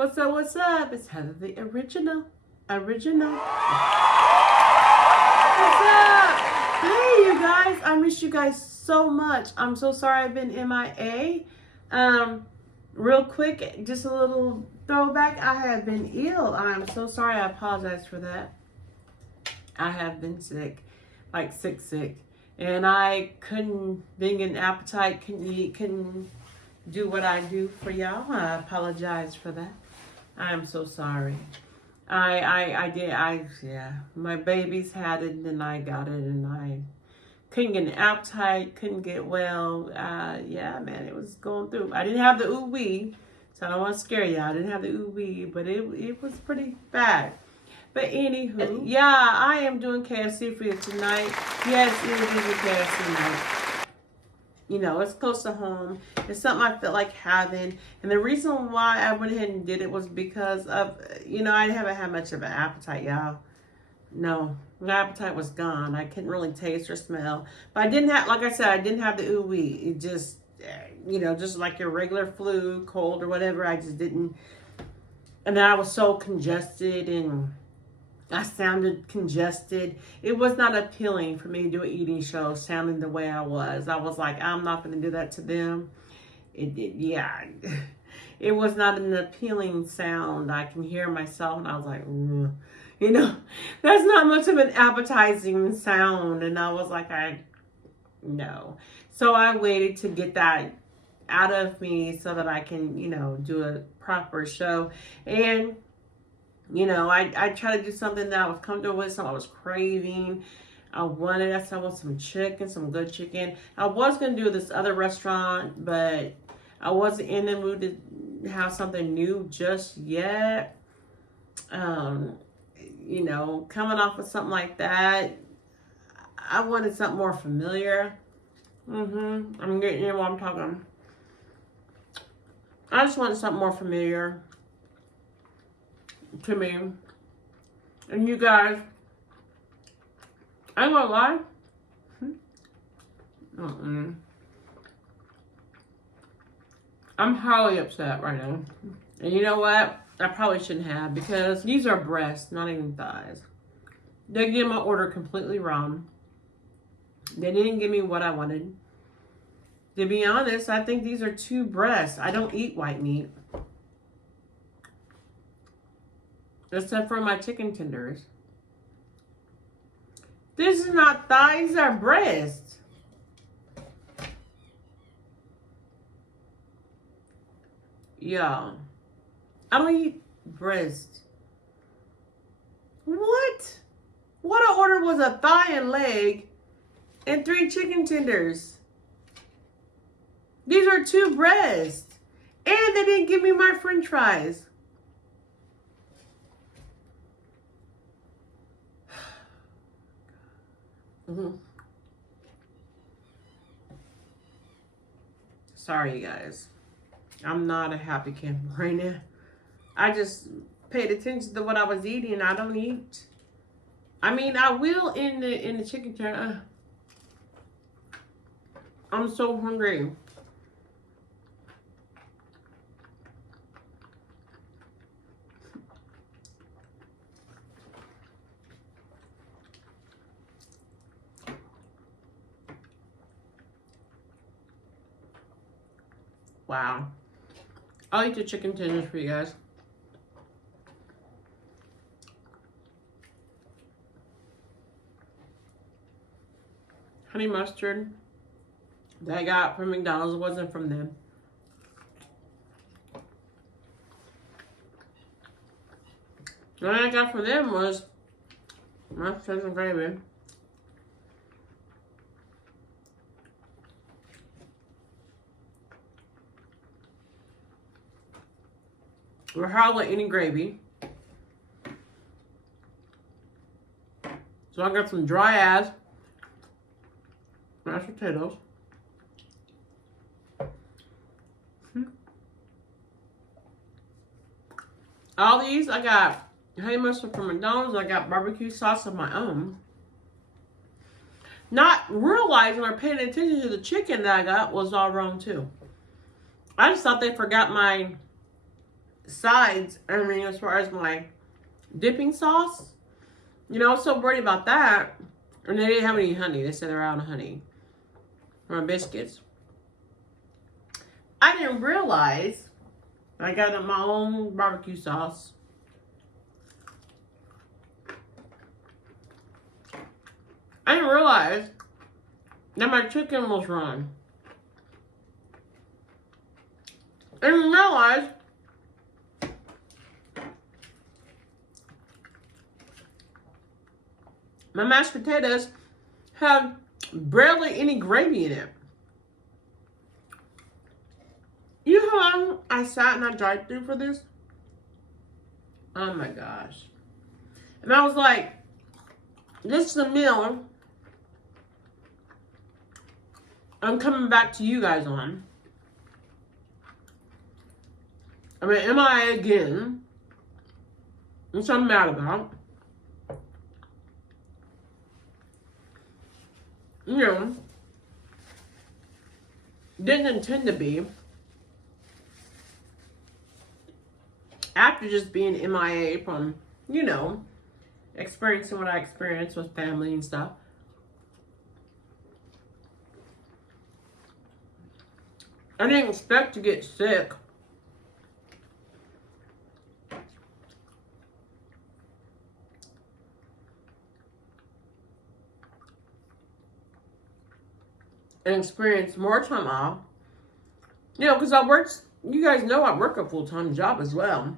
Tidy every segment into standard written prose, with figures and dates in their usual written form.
What's up? What's up? It's Heather, the original. Original. What's up? Hey, you guys. I miss you guys so much. I'm so sorry I've been MIA. Real quick, just a little throwback. I have been ill. I'm so sorry. I apologize for that. I have been sick, like sick. And I didn't get an appetite, couldn't eat, couldn't do what I do for y'all. I apologize for that. I am so sorry. Yeah. My babies had it and I got it and I couldn't get an appetite, couldn't get well. Yeah, man, it was going through. I didn't have the ooh-wee, so I don't want to scare you. I didn't have the ooh-wee, but it was pretty bad. But anywho, yeah, I am doing KFC for you tonight. Yes, it is a KFC night. You know, it's close to home. It's something I felt like having. And the reason why I went ahead and did it was because of, you know, I haven't had much of an appetite, y'all. No, my appetite was gone. I couldn't really taste or smell. But I didn't have, like I said, I didn't have the ooh-wee. It just, you know, just like your regular flu, cold or whatever. I just didn't. And then I was so congested and I sounded congested. It was not appealing for me to do an eating show sounding the way I was. I was like, I'm not going to do that to them. Yeah. It was not an appealing sound. I can hear myself and I was like, ugh. You know, that's not much of an appetizing sound. And I was like, no. So I waited to get that out of me so that I can, you know, do a proper show. And you know, I try to do something that I was comfortable with, something I was craving. I wanted some chicken, some good chicken. I was going to do this other restaurant, but I wasn't in the mood to have something new just yet. You know, coming off of something like that, I wanted something more familiar. I'm getting in while I'm talking. I just wanted something more familiar to me. And you guys, I ain't gonna lie. I'm highly upset right now. And you know what? I probably shouldn't have, because these are breasts, not even thighs. They gave my order completely wrong. They didn't give me what I wanted. To be honest, I think these are 2 breasts. I don't eat white meat. Except for my chicken tenders. This is not thighs, these are breasts. Y'all, I don't eat breast. What? What I ordered was a thigh and leg and 3 chicken tenders. These are 2 breasts. And they didn't give me my french fries. Sorry, you guys. I'm not a happy camper right now. I just paid attention to what I was eating. I don't eat. I mean, I will in the chicken tender. I'm so hungry. Wow. I'll eat the chicken tenders for you guys. Honey mustard, that I got from McDonald's. It wasn't from them. The one I got from them was mashed potatoes and gravy. We're hardly any gravy. So I got some dry ass mashed potatoes. All these, I got honey mustard from McDonald's. I got barbecue sauce of my own. Not realizing or paying attention to the chicken that I got was all wrong too. I just thought they forgot my sides. I mean, as far as my dipping sauce. You know, I was so worried about that. And they didn't have any honey. They said they're out of honey for my biscuits. I didn't realize I got my own barbecue sauce. I didn't realize that my chicken was wrong. I didn't realize my mashed potatoes have barely any gravy in it. You know how long I sat in that drive-thru for this? Oh my gosh. And I was like, this is a meal I'm coming back to you guys on. I mean, MIA again, which I'm mad about. You know, didn't intend to be. After just being MIA from, you know, experiencing what I experienced with family and stuff. I didn't expect to get sick. And experience more time off. You know, because I worked, you guys know I work a full-time job as well.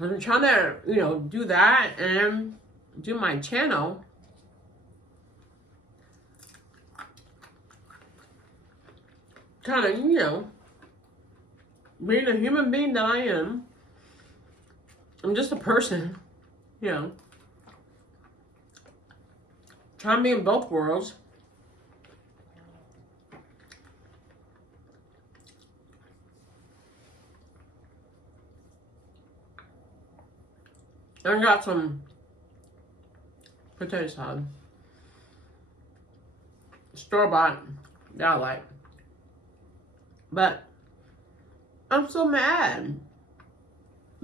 I'm trying to, you know, do that and do my channel. Kind of, you know, being a human being that I am. I'm just a person, you know. Trying to be in both worlds. I got some potato salad. Store-bought that I like. But I'm so mad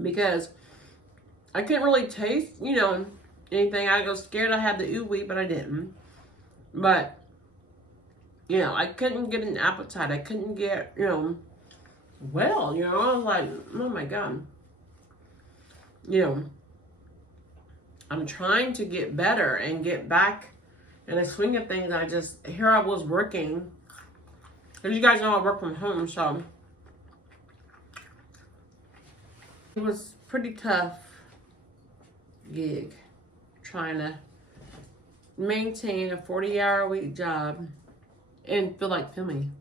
because I couldn't really taste, you know, anything. I was scared I had the ooey, but I didn't. But, you know, I couldn't get an appetite. I couldn't get, you know, well, you know, I was like, oh my God. You know, I'm trying to get better and get back in the swing of things. Here I was working. As you guys know, I work from home, so it was pretty tough gig trying to maintain a 40-hour-a-week job and feel like filming.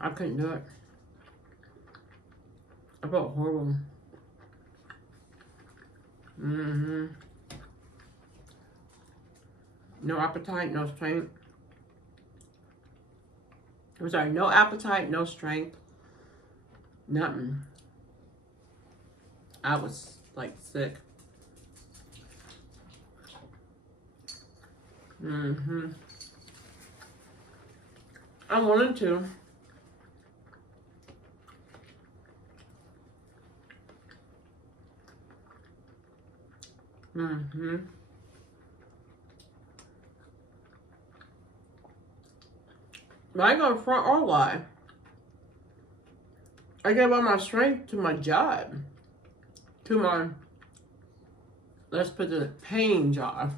I couldn't do it. I felt horrible. No appetite, no strength. I'm sorry, no appetite, no strength. Nothing. I was like sick. I wanted to. But I ain't gonna front or lie. I gave all my strength to my job. To my let's put the pain job.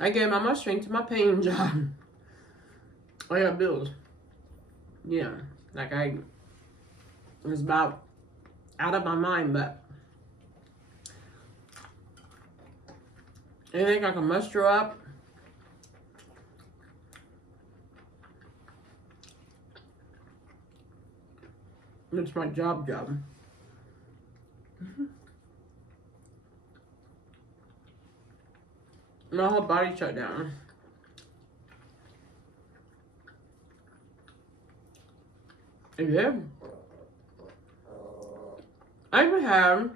I gave all my strength to my pain job. I got bills. Yeah, like I was about out of my mind, but I think I can muster up. It's my job. My whole body shut down. It did. I even have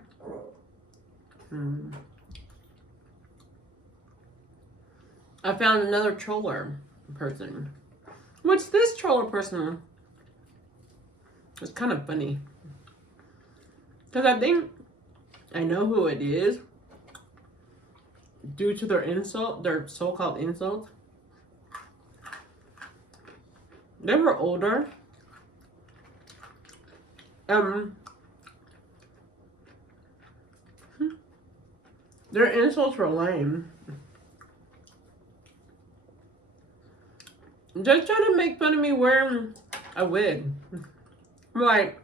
I found another troller person. Which this troller person is kind of funny. Because I think I know who it is. Due to their insult, their so-called insult. They were older. Their insults were lame. Just trying to make fun of me wearing a wig. Like,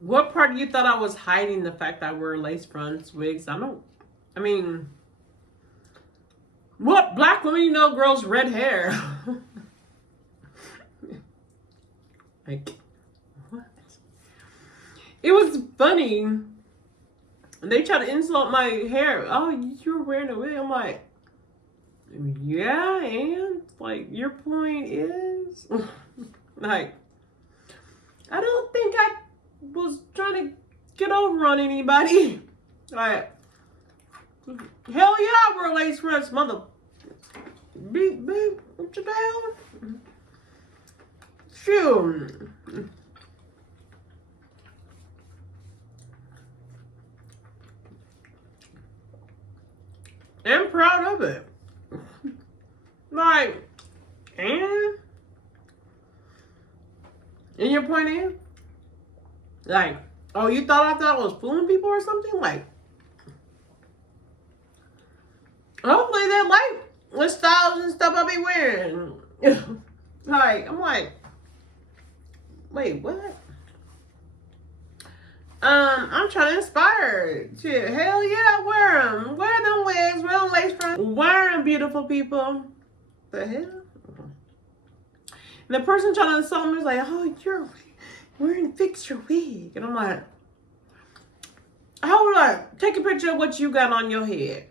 what part of you thought I was hiding the fact that I wear lace fronts, wigs? I mean, what black woman you know grows red hair? Like, what? It was funny. They tried to insult my hair. Oh, you're wearing a wig. I'm like, yeah, and like, your point is, like, I don't think I was trying to get over on anybody. Like, hell yeah, I wear lace fronts, mother. Beep, beep, what you down? Shoot. I'm proud of it. Like, and your point is, like, oh, you thought I was fooling people or something? Like, hopefully they like the styles and stuff I be wearing. Like, I'm like, wait, what? I'm trying to inspire. Shit, hell yeah, wear them. Wear them wigs, wear them lace fronts. Wear them, beautiful people. The hell? And the person trying to insult me is like, oh, you're wearing fix your wig. And I'm like, how would I take a picture of what you got on your head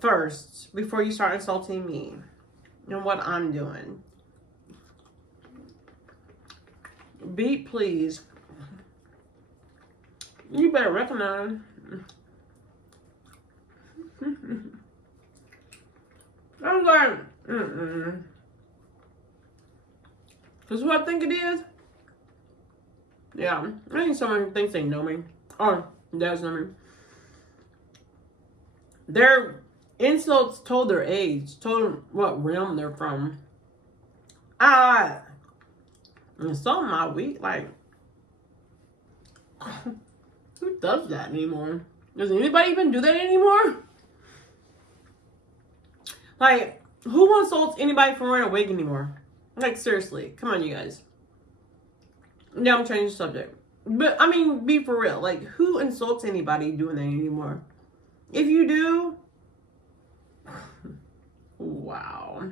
first before you start insulting me and what I'm doing? Beat, please. You better recognize. I'm like, Cause who I think it is? Yeah, I think someone thinks they know me or does know me. Their insults told their age, told what realm they're from. And some of my week, like, who does that anymore? Does anybody even do that anymore? Like, who insults anybody for wearing a wig anymore? Like, seriously, come on, you guys. Now I'm changing the subject. But, I mean, be for real. Like, who insults anybody doing that anymore? If you do, wow.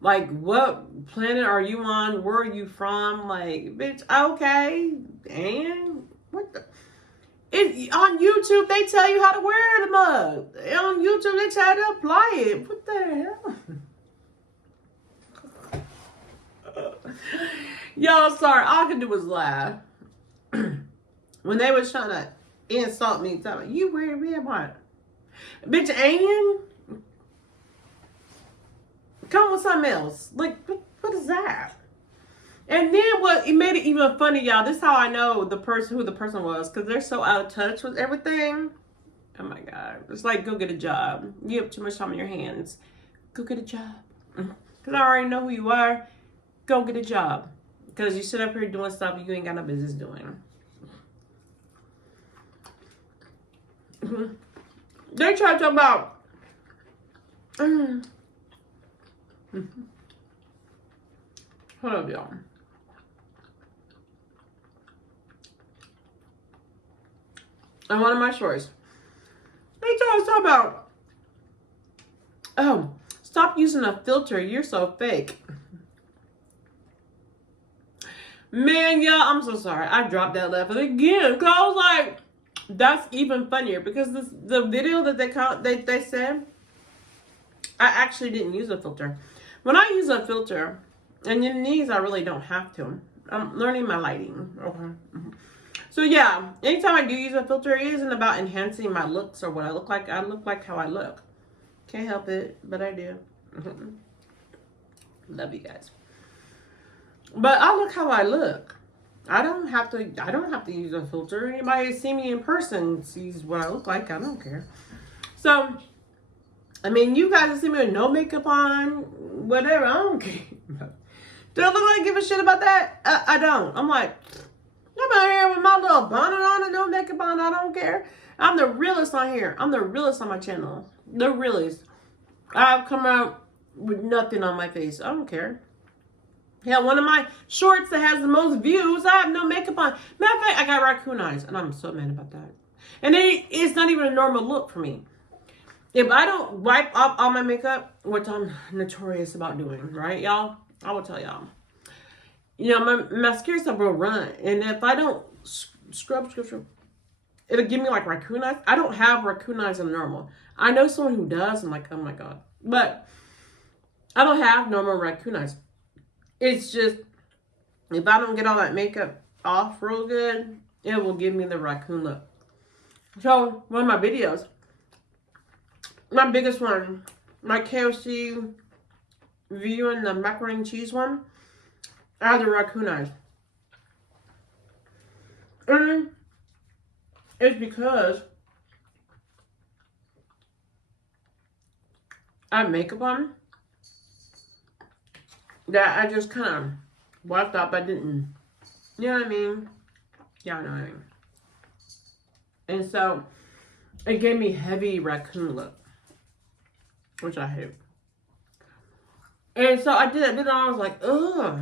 Like, what planet are you on? Where are you from? Like, bitch, okay. And what the? On YouTube, they tell you how to wear the mug. On YouTube, they tell you to apply it. What the hell? Y'all, sorry. All I could do was laugh. When they was trying to insult me, tell me, you wear red what? Bitch, and come with something else. Like, what is that? And then what it made it even funny, y'all. This is how I know the person who the person was, because they're so out of touch with everything. Oh my God. It's like, go get a job. You have too much time on your hands. Go get a job. Because I already know who you are. Go get a job. Because you sit up here doing stuff you ain't got no business doing. They try to talk about hold up, y'all. On one of my shorts, they try to talk about, oh, stop using a filter. You're so fake. Man, y'all, I'm so sorry. I dropped that laugh again. Cause I was like, that's even funnier because the video that they said, I actually didn't use a filter. When I use a filter, and in these I really don't have to. I'm learning my lighting. Okay. So yeah, anytime I do use a filter, it isn't about enhancing my looks or what I look like. I look like how I look. Can't help it, but I do. Love you guys. But I look how I look. I don't have to use a filter. Anybody see me in person sees what I look like. I don't care. So, I mean, you guys see me with no makeup on, whatever. I don't care. Do I look like I give a shit about that? I don't. I'm like, I'm out here with my little bonnet on and no makeup on. I don't care. I'm the realest on here. I'm the realest on my channel. The realest. I've come out with nothing on my face. I don't care. Yeah, one of my shorts that has the most views, I have no makeup on. Matter of fact, I got raccoon eyes, and I'm so mad about that. And it's not even a normal look for me. If I don't wipe off all my makeup, which I'm notorious about doing, right, y'all? I will tell y'all. You know, my mascara stuff will run. And if I don't scrub, it'll give me like raccoon eyes. I don't have raccoon eyes in normal. I know someone who does. I'm like, oh my God. But I don't have normal raccoon eyes. It's just, if I don't get all that makeup off real good, it will give me the raccoon look. So, one of my videos, my biggest one, my KFC viewing the macaroni and cheese one, I have the raccoon eyes. And it's because I have makeup on that I just kind of wiped off. I didn't, you know what I mean? Yeah, I know what I mean. And so, it gave me heavy raccoon look, which I hate. And so I did it, and I was like, ugh,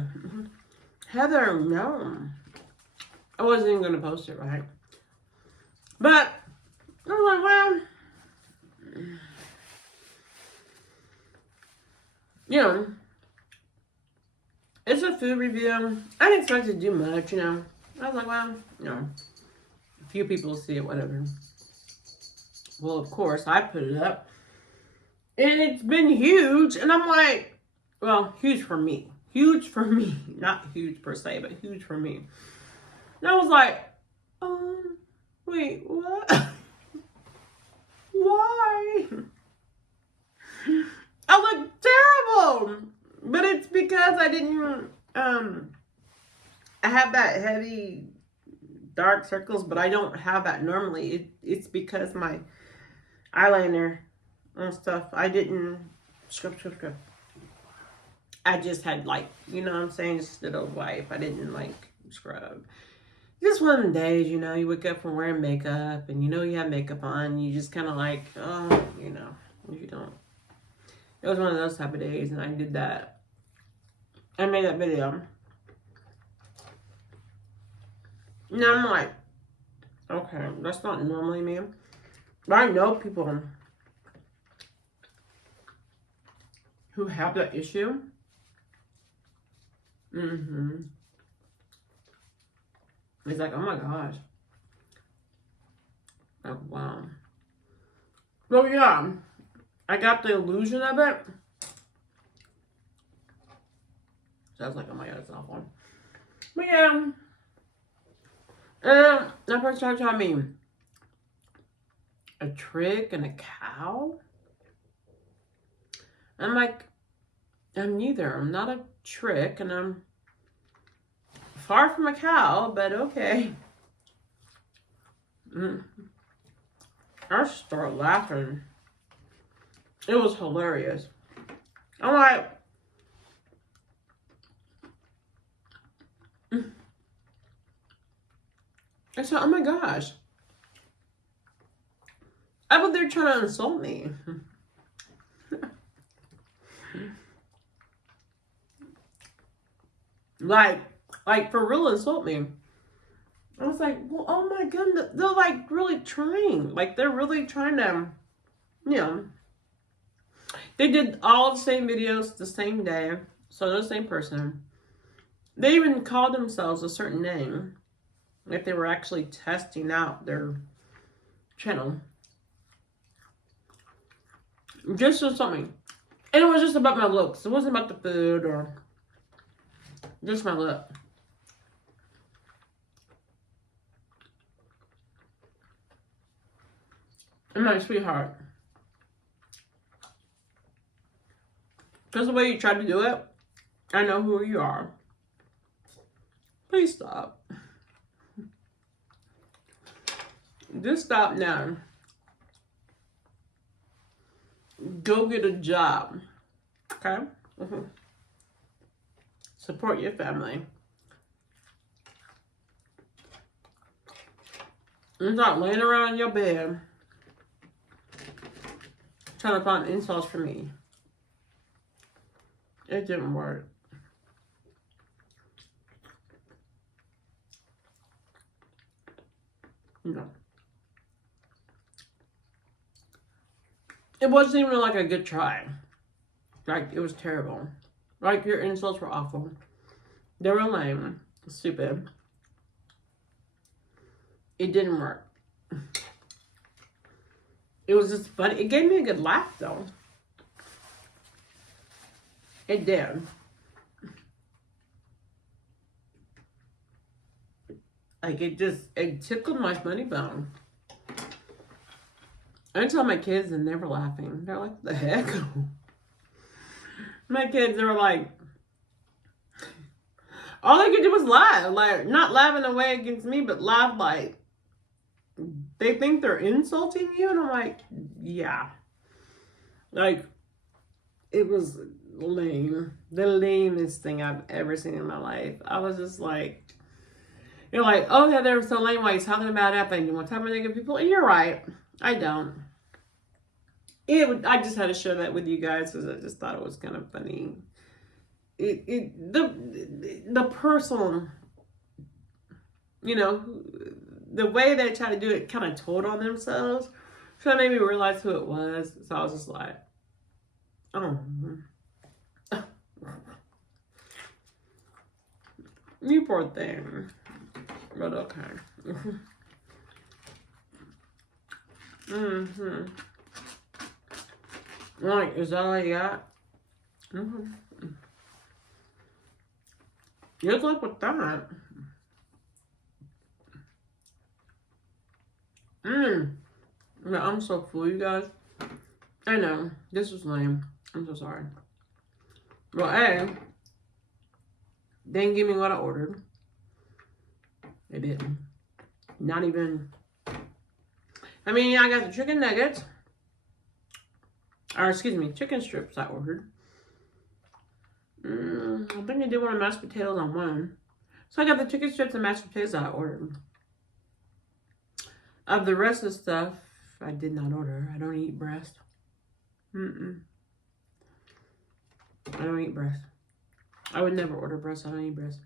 Heather, no. I wasn't even going to post it, right? But, I was like, well, you know, it's a food review. I didn't expect to do much, you know. I was like, well, you know, a few people see it, whatever. Well, of course, I put it up. And it's been huge. And I'm like, well, huge for me. Huge for me. Not huge per se, but huge for me. And I was like, wait, what? Why? I look terrible. But it's because I didn't, I have that heavy dark circles, but I don't have that normally. It's because my eyeliner and stuff, I didn't scrub. I just had like, you know what I'm saying, just a little wipe. I didn't like scrub. Just one of the days, you know, you wake up from wearing makeup and you know you have makeup on. You just kind of like, oh, you know, if you don't. It was one of those type of days, and I did that. I made that video. Now I'm like, okay, that's not normally me. But I know people who have that issue. It's like, oh my gosh. Like, wow. Well, yeah. I got the illusion of it. So I was like, oh my God, it's awful. But yeah. That person tried to tell me a trick and a cow. I'm like, I'm neither. I'm not a trick and I'm far from a cow, but okay. I started laughing. It was hilarious. I'm like, I said, oh my gosh. I thought they were trying to insult me. like for real insult me. I was like, well, oh my goodness. They're like really trying. Like they're really trying to, you know. They did all the same videos the same day. So they're the same person. They even called themselves a certain name. Like they were actually testing out their channel. Just for something. And it was just about my looks. It wasn't about the food or just my look. I'm like, sweetheart. Because the way you tried to do it, I know who you are. Please stop. Just stop now. Go get a job. Okay? Support your family. And not laying around in your bed trying to find insults for me. It didn't work. No. It wasn't even like a good try. Like, it was terrible. Like, your insults were awful. They were lame. Stupid. It didn't work. It was just funny. It gave me a good laugh, though. It did. Like, it tickled my funny bone. I tell my kids and they were laughing. They're like, what the heck? My kids, they were like, all they could do was laugh. Like, not laughing away against me, but laugh like, they think they're insulting you. And I'm like, yeah. Like, it was lame. The lamest thing I've ever seen in my life. I was just like, you're like, oh, yeah, they're so lame. Why you talking about that? But you want to talk about negative people? And you're right. I don't. I just had to share that with you guys because I just thought it was kind of funny. The person, you know, the way they try to do it kind of told on themselves. So that made me realize who it was. So I was just like, oh. You poor thing. But okay. Mm-hmm. Like, is that all you got? Mm-hmm. Good luck with that. Yeah, I'm so full, you guys. I know. This was lame. I'm so sorry. Well, A, they didn't give me what I ordered. They didn't. Not even. I mean, I got the chicken nuggets. Or, excuse me, chicken strips I ordered. I think I did one of mashed potatoes on one. So I got the chicken strips and mashed potatoes I ordered. Of the rest of the stuff, I did not order. I don't eat breast. I don't eat breast. I would never order breast. I don't eat breast.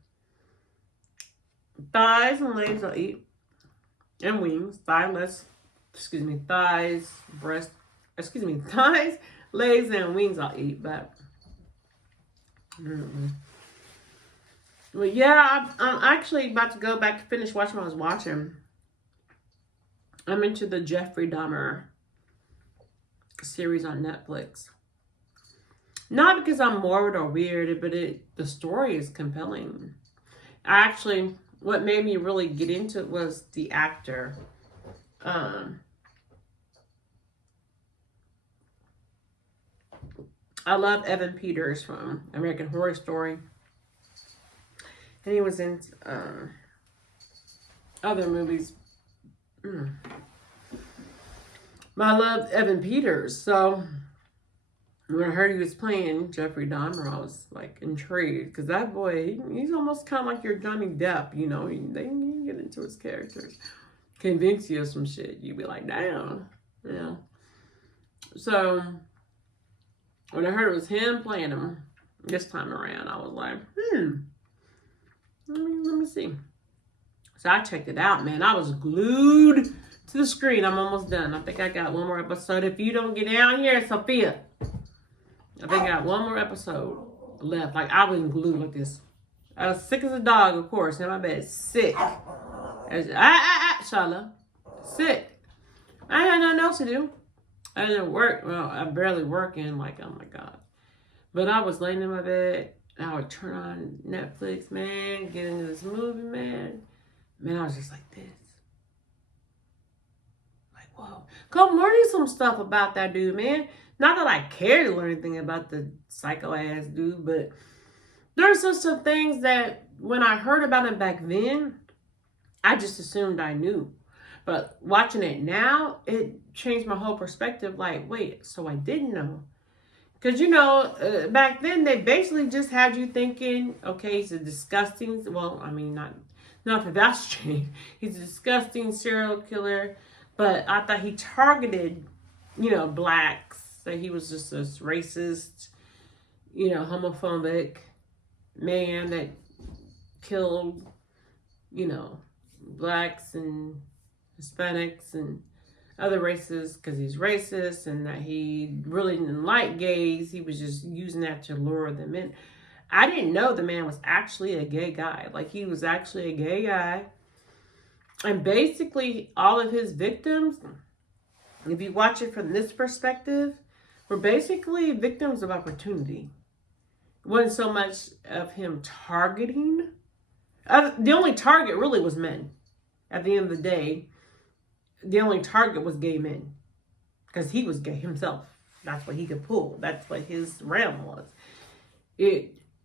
Thighs and legs I'll eat. And wings. Thighs, breast. Thighs, legs, and wings I'll eat. But yeah, I'm actually about to go back to finish watching what I was watching. I'm into the Jeffrey Dahmer series on Netflix. Not because I'm morbid or weird, but the story is compelling. Actually, what made me really get into it was the actor. I love Evan Peters from American Horror Story. And he was in other movies. But I love Evan Peters. So when I heard he was playing Jeffrey Dahmer, I was like intrigued. Because that boy, he's almost kind of like your Johnny Depp. You know, you get into his characters. Convince you of some shit. You be like, damn. Yeah. So when I heard it was him playing him this time around, I was like, let me see. So I checked it out, man. I was glued to the screen. I'm almost done. I think I got one more episode. If you don't get down here, Sophia, I think I got one more episode left. Like, I was glued like this. I was sick as a dog, of course, in my bed. Sick. Shala. Sick. I had nothing else to do. I didn't work. Well, I barely working. Like, oh my God. But I was laying in my bed. I would turn on Netflix, man. Get into this movie, man. Man, I was just like this. Like, whoa. Come learning some stuff about that dude, man. Not that I care to learn anything about the psycho-ass dude, but there's just some things that when I heard about him back then, I just assumed I knew. But watching it now, it changed my whole perspective. Like, wait, so I didn't know. Because, you know, back then, they basically just had you thinking, okay, he's a disgusting, well, I mean, not that that's changed. He's a disgusting serial killer. But I thought he targeted, you know, blacks. That he was just this racist, you know, homophobic man that killed, you know, blacks and Hispanics and other races because he's racist, and that he really didn't like gays. He was just using that to lure them in. I didn't know the man was actually a gay guy. Like, he was actually a gay guy. And basically, all of his victims, if you watch it from this perspective, were basically victims of opportunity. It wasn't so much of him targeting. The only target really was men. At the end of the day, the only target was gay men. Because he was gay himself. That's what he could pull. That's what his realm was.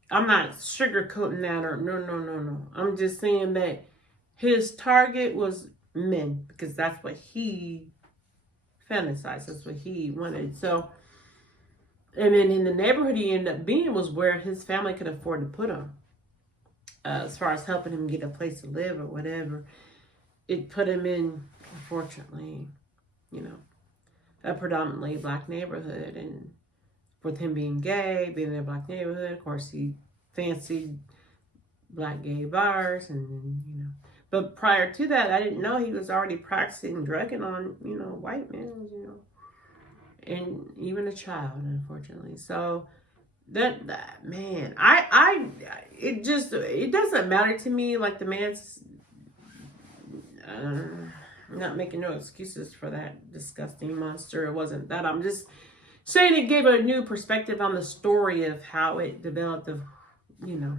I'm not sugarcoating that or no. I'm just saying that his target was men. Because that's what he fantasized. That's what he wanted. So, and then in the neighborhood he ended up being was where his family could afford to put him. As far as helping him get a place to live or whatever. It put him in, unfortunately, you know, a predominantly black neighborhood. And with him being gay, being in a black neighborhood, of course, he fancied black gay bars and, you know. But prior to that, I didn't know he was already practicing drugging on, you know, white men, you know. And even a child, unfortunately. So, that man, it doesn't matter to me. Like, the man's, I'm not making no excuses for that disgusting monster. It wasn't that. I'm just saying it gave a new perspective on the story of how it developed of, you know,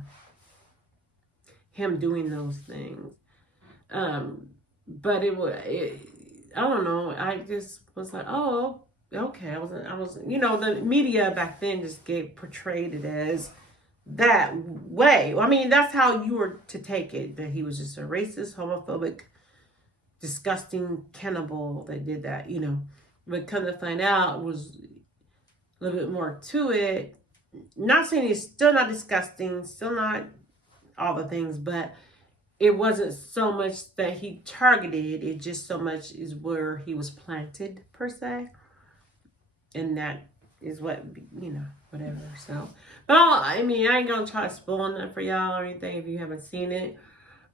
him doing those things. But I don't know. I just was like, oh, okay. I was, you know, the media back then just portrayed it as that way. I mean, that's how you were to take it, that he was just a racist, homophobic, disgusting cannibal that did that, you know. But come to find out, was a little bit more to it. Not saying he's still not disgusting, still not all the things, but it wasn't so much that he targeted, it just so much is where he was planted, per se. And that is what, you know, whatever. So, but I mean, I ain't gonna try to spoil that for y'all or anything if you haven't seen it.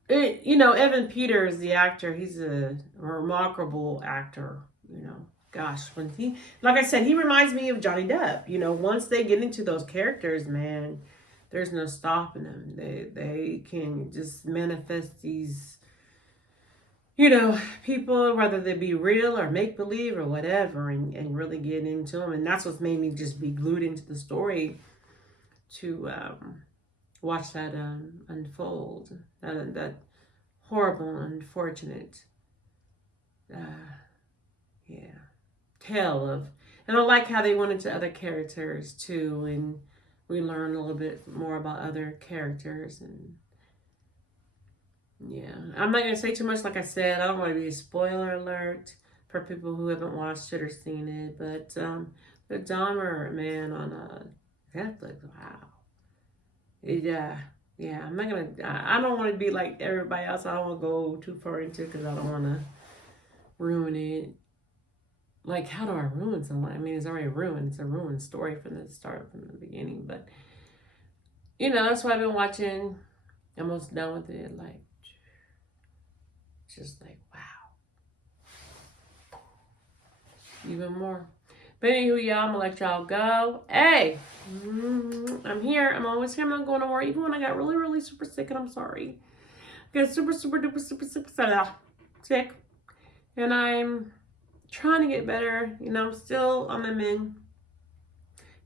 You know, Evan Peters, the actor, he's a remarkable actor, you know. Gosh, when like I said, he reminds me of Johnny Depp. You know, once they get into those characters, man, there's no stopping them. They can just manifest these, you know, people, whether they be real or make-believe or whatever, and really get into them. And that's what's made me just be glued into the story to watch that unfold. That horrible, unfortunate, tale of, and I like how they went into other characters too, and we learn a little bit more about other characters. And yeah, I'm not gonna say too much. Like I said, I don't want to be a spoiler alert for people who haven't watched it or seen it. But the Dahmer man on Netflix, wow, Yeah, I'm not gonna. I don't want to be like everybody else. I don't want to go too far into it because I don't want to ruin it. Like, how do I ruin someone? I mean, it's already ruined. It's a ruined story from the start, from the beginning. But that's why I've been watching. Almost done with it. Like, just like wow, even more. But anywho, y'all, I'm gonna let y'all go. Hey, I'm here. I'm always here. I'm not going nowhere. Even when I got really, really super sick, and I'm sorry. I got super, super, duper, super, super sick, and I'm trying to get better. I'm still on the mend.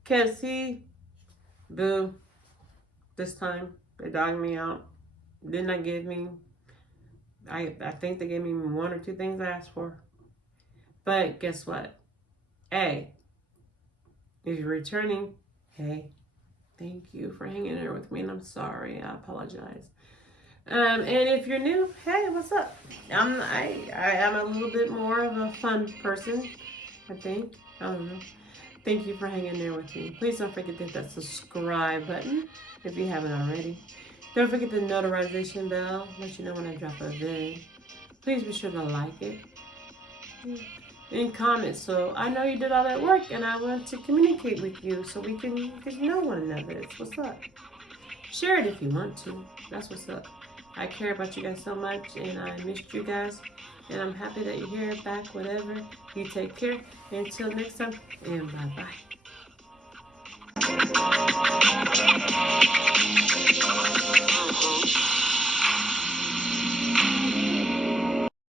KFC, boo. This time they dogged me out. Did not give me. I think they gave me one or two things I asked for. But guess what? Hey, if you're returning, hey, thank you for hanging there with me, and I'm sorry. I apologize. And if you're new, hey, what's up? I am a little bit more of a fun person, I think. I don't know. Thank you for hanging there with me. Please don't forget to hit that subscribe button if you haven't already. Don't forget the notarization bell, let you know when I drop a vid. Please be sure to like it and comment, so I know you did all that work, and I want to communicate with you so we can get to know one another. It's what's up. Share it if you want to. That's what's up. I care about you guys so much, and I missed you guys, and I'm happy that you're here, back, whatever. You take care. Until next time, and bye-bye.